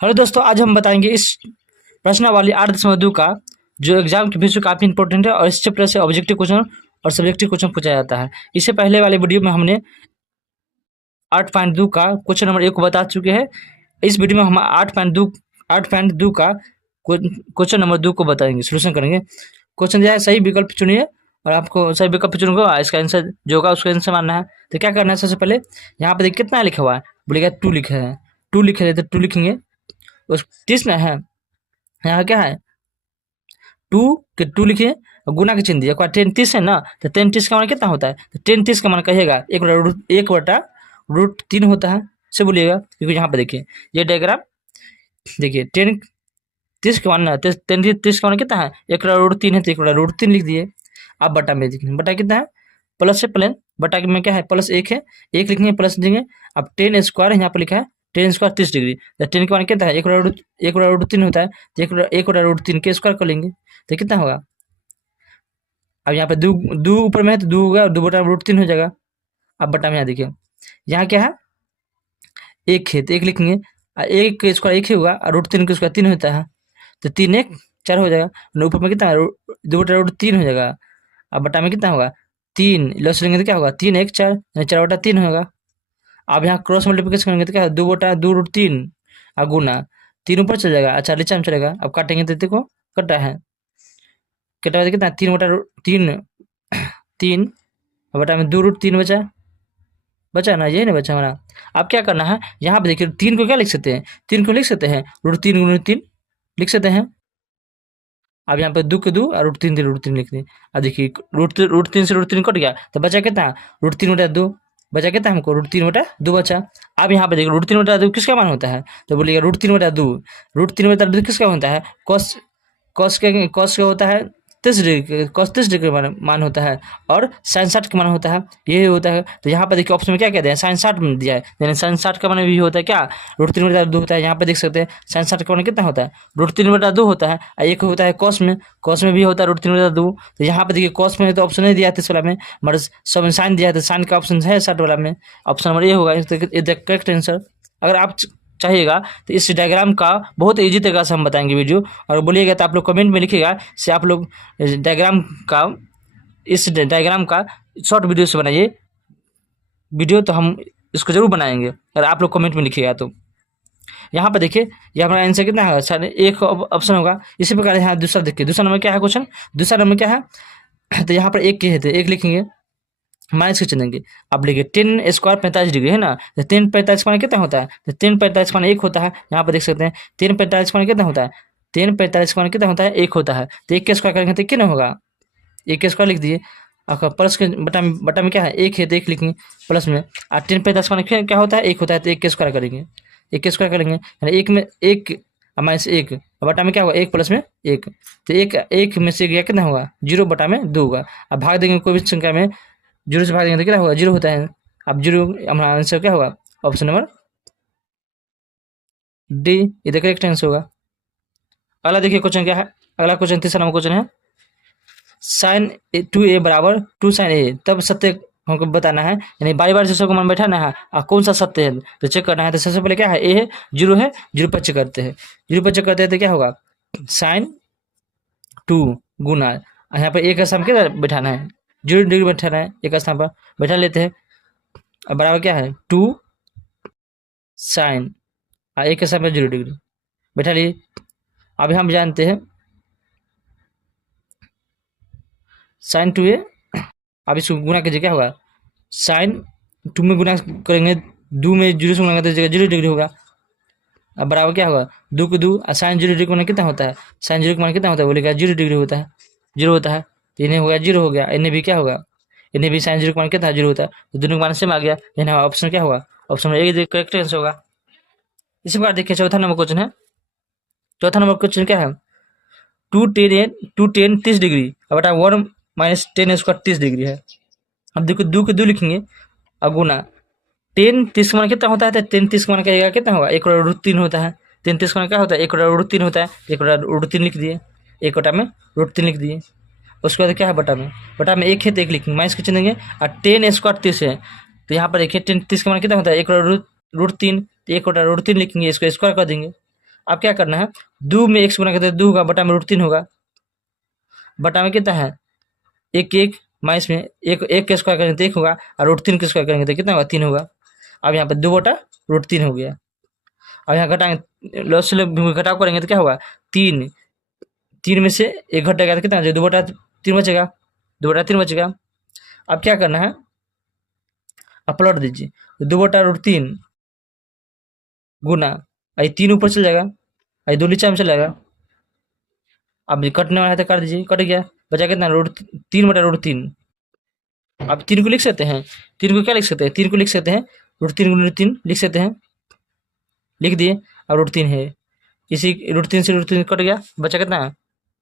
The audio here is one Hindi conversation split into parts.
हेलो दोस्तों, आज हम बताएंगे इस प्रश्नावली 8.2 का जो एग्जाम के बीच काफ़ी इंपॉर्टेंट है और इस चैप्टर से ऑब्जेक्टिव क्वेश्चन और सब्जेक्टिव क्वेश्चन पूछा जाता है। इससे पहले वाले वीडियो में हमने 8.2 का क्वेश्चन नंबर 1 को बता चुके हैं। इस वीडियो में हम 8.2 का क्वेश्चन नंबर 2 को बताएंगे, सोल्यूशन करेंगे। क्वेश्चन दिया है, सही विकल्प चुनिए और आपको सही विकल्प चुनूंगा, इसका आंसर जो होगा उसका आंसर मानना है। तो क्या करना है, सबसे पहले यहाँ पे देखिए कितना लिखा हुआ है, बोलेगा 2 लिखा है, 2 लिखे है तो 2 लिखेंगे। उस 30 ना है, यहाँ क्या है 2 के 2 लिखिए और गुना के चिन्ह दिए। एक बार 10 30 है ना, तो 10 30 का मान कितना होता है, तो 10 30 का मान कहिएगा 1/√3 होता है, से बोलिएगा। क्योंकि यहाँ पे देखिए ये डायग्राम देखिए 10 30 का मान ना, 10 30 का मान कितना है 1/√3 है, तो 1/√3 लिख दिए। अब बटा में देखिए बटा कितना है, प्लस से प्लेन बटा में क्या है प्लस 1 है, 1 लिखेंगे प्लस देंगे। अब 10 स्क्वायर यहाँ पर लिखा है, 10 स्क्वायर 30 डिग्री, तो 10 के मान कितना है 1/√3 होता है, तो 1/√3 के स्क्वायर कर लेंगे तो कितना होगा। अब यहाँ पे दो दो ऊपर में है तो 2 होगा, 2/√3 हो जाएगा। अब बटा में यहाँ देखिए यहाँ क्या है 1 है, तो 1 लिखेंगे, 1 का स्क्वायर 1 ही होगा और √3 का स्क्वायर 3 होता है, तो 3 1 4 हो जाएगा। ऊपर में कितना है 2/√3 हो जाएगा। अब बटा में कितना होगा 3, लॉस लेंगे तो क्या होगा 3 1 4, 4/3 होगा। अब यहाँ क्रॉस मल्टीप्लिकेशन करेंगे तो क्या है 2/√3 और गुना 3 ऊपर चल जाएगा, अच्छा नीचे में चलेगा। अब काटेंगे तो देखो कटा है, कटा है कितना 3/3 3 बटा में 2√3 बचा, बचा ना, यही ना बचा हमारा। अब क्या करना है, यहाँ पे देखिए 3 को क्या लिख सकते हैं, 3 को लिख सकते हैं √3 लिख सकते हैं। अब यहाँ पे 2 के 2 और √3 लिख दें। अब देखिए √3 से √3 कट गया तो बचा कितना √3/2, बचा कितना हमको √3/2 बचा। अब यहाँ पे देखिए √3/2 किसका मान होता है, तो बोलिएगा √3/2 किसका होता है, कॉस का होता है 30 डिग्री, कॉस 30 डिग्री मान होता है और साइन 60 का मान होता है, यही होता है। तो यहाँ पे देखिए ऑप्शन में क्या कहते हैं साइन 60 में दिया है, यानी साइन 60 का मान भी होता है क्या √3/2 होता है। यहाँ पे देख सकते हैं साइन 60 का मान कितना होता है √3/2 होता है, और एक होता है कॉस में भी होता है √3/2। तो यहाँ पे देखिए कॉस में तो ऑप्शन नहीं दिया था इस वाला में, मगर सब साइन दिया है, तो साइन का ऑप्शन है 60 वाला में, ऑप्शन नंबर ए होगा करेक्ट आंसर। अगर आप चाहिएगा तो इस डायग्राम का बहुत ईजी तरीका से हम बताएंगे वीडियो, और बोलिएगा तो आप लोग कमेंट में लिखिएगा से आप लोग इस डायग्राम का शॉर्ट वीडियो से बनाइए वीडियो, तो हम इसको जरूर बनाएंगे अगर आप लोग कमेंट में लिखिएगा तो। यहाँ पर देखिए ये हमारा आंसर कितना है, सारे एक ऑप्शन होगा। इसी प्रकार यहाँ दूसरा देखिए, दूसरा नंबर क्या है क्वेश्चन, दूसरा नंबर क्या है, तो यहाँ पर 1 के है तो 1 लिखेंगे, माइनस के चलेंगे। अब देखिए 10 स्क्वायर 45 डिग्री है ना, तो 10 45 का मान कितना होता है, तो 10 45 का मान 1 होता है। यहाँ पर देख सकते हैं 10 45 का मान कितना होता है, 10 45 का मान कितना होता है 1 होता है, तो 1 के स्क्वायर करेंगे तो कितना होगा 1 के स्क्वायर लिख दिए। आपका प्लस के बटा में क्या है 1 है तो 1 लिखेंगे प्लस में, और 10 45 का मान क्या होता है 1 होता है, तो 1 के स्क्वायर करेंगे, 1 के स्क्वायर करेंगे यानी 1 में 1 माइनस 1, बटा में क्या होगा 1 प्लस में 1, तो 1 में से गया कितना होगा 0 बटा में 2 होगा। अब भाग देंगे कोई भी संख्या में, 0 से भाग देंगे तो क्या होगा 0 होता है। अब 0 हमारा आंसर क्या होगा ऑप्शन नंबर डी, ये करेक्ट आंसर होगा। अगला देखिए क्वेश्चन क्या है, अगला क्वेश्चन तीसरा नंबर क्वेश्चन है, साइन 2a बराबर 2 साइन a, तब सत्य हमको बताना है, यानी बारी बारी से सबको मन बैठाना है और कौन सा सत्य है तो चेक करना है। तो सबसे पहले क्या है, ए है 0 है, 0 पर चेक करते हैं, 0 पर चेक करते हैं तो क्या होगा साइन 2 गुना, यहाँ पर एक स्थान क्या बैठाना है 0 डिग्री बैठाना है, एक स्थान पर बैठा लेते हैं। अब बराबर क्या है 2 साइन, एक स्थान पर 0 डिग्री बैठा लिए। अब हम जानते हैं साइन 2a, अब इसको गुना कीजिए क्या होगा साइन 2 में गुना करेंगे 2 में 0 से गुना करते 0 डिग्री होगा। अब बराबर क्या होगा 2 को 2 और साइन 0 डिग्री मान कितना होता है, साइन 0 का मान कितना होता है बोलेगा 0 डिग्री होता है, 0 होता है, तो इन्हें हो गया 0 हो गया, इन्हें भी क्या होगा इन्हें भी साइन 0 का मान कितना 0 होता है, तो दोनों का मान सेम आ गया, यानी ऑप्शन क्या होगा ऑप्शन में एक करेक्ट आंसर होगा। इसी प्रकार देखिए चौथा नंबर क्वेश्चन है, चौथा नंबर क्वेश्चन क्या है 2 10 30 डिग्री बटा 1 माइनस 10 स्क्वायर 30 डिग्री है। अब देखो 2 के 2 लिखेंगे और गुना 10 30 का मान कितना होता है, तो 10 30 का मान क्या कितना होगा 1/√3 होता है, 10 30 का मान क्या होता है 1/√3 होता है, 1/√3 लिख दिए, 1 बटा में √3 लिख दिए। उसके बाद क्या है बटा में 1 है तो 1 लिखेंगे, माइनस के चलेंगे और 10 स्क्वायर 30 है, तो यहाँ पर देखिए 10 30 का मान कितना होता है 1/√3, तो 1/√3 लिखेंगे, इसको स्क्वायर कर देंगे, अब क्या करना है, दो में x गुना करते हैं 2 होगा, बटा में √3 होगा, बटा में कितना है 1 माइनस में एक के स्क्वायर करेंगे तो 1 होगा, और √3 के स्क्वायर करेंगे तो कितना होगा 3 होगा। अब यहाँ पे 2 बटा √3 हो गया। अब यहाँ घटाएंगे, लॉस से घटाव करेंगे तो क्या होगा 3, 3 में से 1 घटेगा तो कितना 2 बटा 3 बचेगा, 2 बटा 3 बचेगा। अब क्या करना है, अब प्लॉट दीजिए, 2 बटा √3 गुना, ये 3 ऊपर चल जाएगा, ये 2 नीचे में चल जाएगा। अब ये कटने वाला है तो काट दीजिए, कट गया, बचा कितना √3 बटा √3। अब 3 को लिख सकते हैं, 3 को क्या लिख सकते हैं, 3 को लिख सकते हैं √3 गुना √3 लिख सकते हैं, लिख दिए। अब √3 है, इसी √3 से √3 कट गया, बचा कितना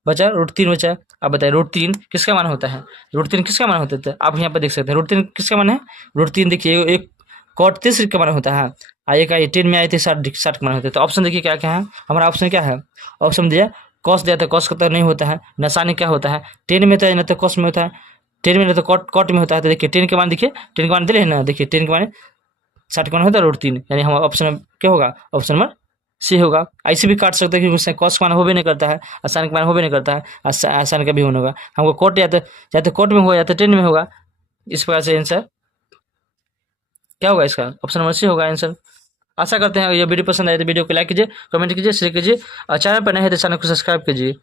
बचा √3 बचा। अब बताइए √3 किसका मान होता है, √3 किसका मान होता है, आप यहाँ पर देख सकते हैं √3 किसका मान है, √3 देखिए एक cot 30 का मान होता है, एक आई 10 में आए थे 60 का मान होता है। तो ऑप्शन देखिए क्या क्या है, हमारा ऑप्शन क्या है, ऑप्शन दिया कॉस दिया था, कॉस का तो नहीं होता है, नसानी क्या होता है 10 में होता है, ना तो कॉस में होता है, 10 में ना तो कॉट में होता है। तो देखिए 10 के मान देखिए, 10 के मान दिले है ना, देखिए 10 के मान 60 का मान होता है √3, यानी हमारा ऑप्शन में क्या होगा, ऑप्शन नंबर सी होगा। ऐसे भी काट सकते हैं क्योंकि उससे कॉस का मान हो भी नहीं करता है, आसान का मान हो भी नहीं करता है, आसान का भी होने होगा, हमको कॉट या तो कॉट में होगा या तो 10 में होगा। इस प्रकार से आंसर क्या होगा, इसका ऑप्शन नंबर सी होगा आंसर। आशा करते हैं ये वीडियो पसंद आए तो वीडियो को लाइक कीजिए, कमेंट कीजिए, शेयर कीजिए, और चैनल पर नए हैं तो चैनल को सब्सक्राइब कीजिए।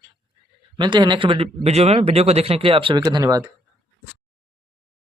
मिलते हैं नेक्स्ट वीडियो में। वीडियो को देखने के लिए आप सभी का धन्यवाद।